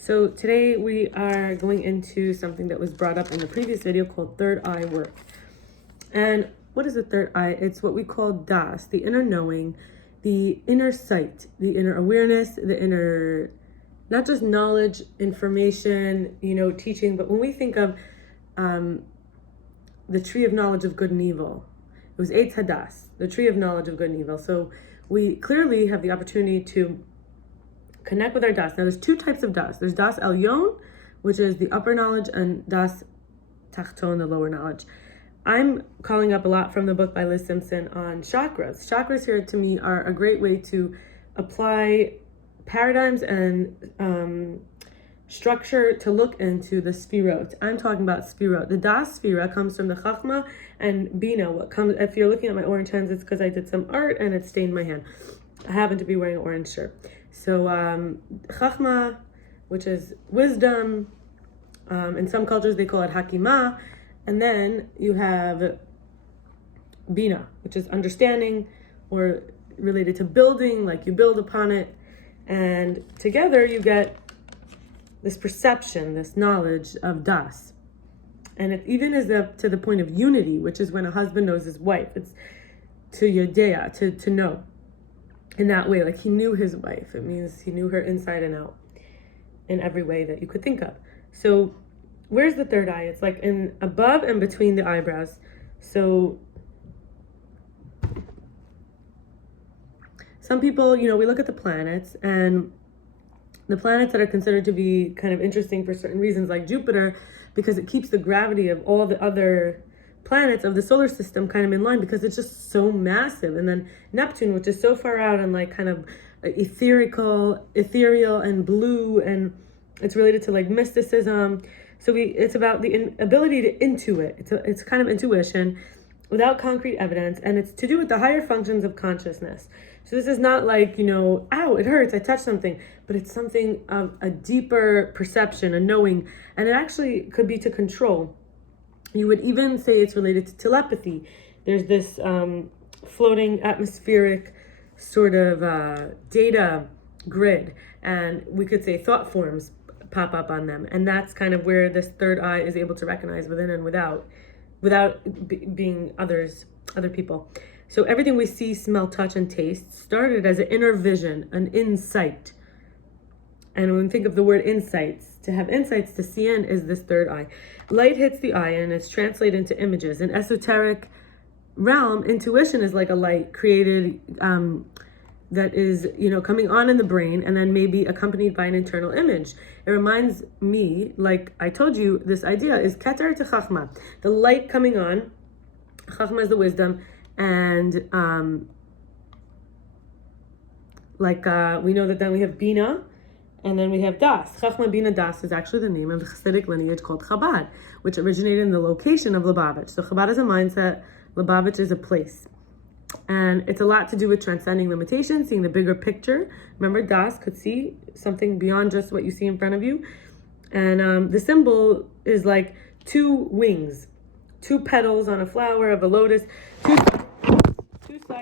So today we are going into something that was brought up in the previous video called third eye work. And what is the third eye? It's what we call das, the inner knowing, the inner sight, the inner awareness, the inner, not just knowledge, information, teaching, but when we think of the tree of knowledge of good and evil, it was Eitz Hadas, the tree of knowledge of good and evil. So we clearly have the opportunity to connect with our das. Now there's two types of das. There's das elyon, which is the upper knowledge, and das tachton, the lower knowledge. I'm calling up a lot from the book by Liz Simpson on chakras. Chakras here to me are a great way to apply paradigms and structure to look into the sfirot. I'm talking about sfirot. The das sfira comes from the chachma and bina. What comes, if you're looking at my orange hands, it's because I did some art and it stained my hand. I happen to be wearing an orange shirt. So chachma, which is wisdom, in some cultures they call it hakimah, and then you have bina, which is understanding or related to building, like you build upon it, and together you get this perception, this knowledge of das. And it even is up to the point of unity, which is when a husband knows his wife. It's to yodea, to know. In that way, like he knew his wife. It means he knew her inside and out in every way that you could think of. So where's the third eye? It's like in above and between the eyebrows. So some people, we look at the planets, and the planets that are considered to be kind of interesting for certain reasons, like Jupiter, because it keeps the gravity of all the other planets of the solar system kind of in line because it's just so massive. And then Neptune, which is so far out and like kind of ethereal and blue, and it's related to like mysticism. So it's about the ability to intuit. It's kind of intuition without concrete evidence, and it's to do with the higher functions of consciousness. So this is not like, ow, it hurts, I touched something, but it's something of a deeper perception, a knowing, and it actually could be to control. You would even say it's related to telepathy. There's this floating atmospheric sort of data grid, and we could say thought forms pop up on them. And that's kind of where this third eye is able to recognize within and without being other people. So everything we see, smell, touch, and taste started as an inner vision, an insight. And when we think of the word insights, to have insights, to see in, is this third eye. Light hits the eye and it's translated into images. In esoteric realm, intuition is like a light created that is, coming on in the brain and then maybe accompanied by an internal image. It reminds me, like I told you, this idea is keter to chachma. The light coming on, chachma is the wisdom, and we know that then we have bina, and then we have das. Chachma Bina Das is actually the name of the Hasidic lineage called Chabad, which originated in the location of Lubavitch. So Chabad is a mindset, Lubavitch is a place. And it's a lot to do with transcending limitations, seeing the bigger picture. Remember, Das could see something beyond just what you see in front of you. And the symbol is like two wings, two petals on a flower of a lotus, two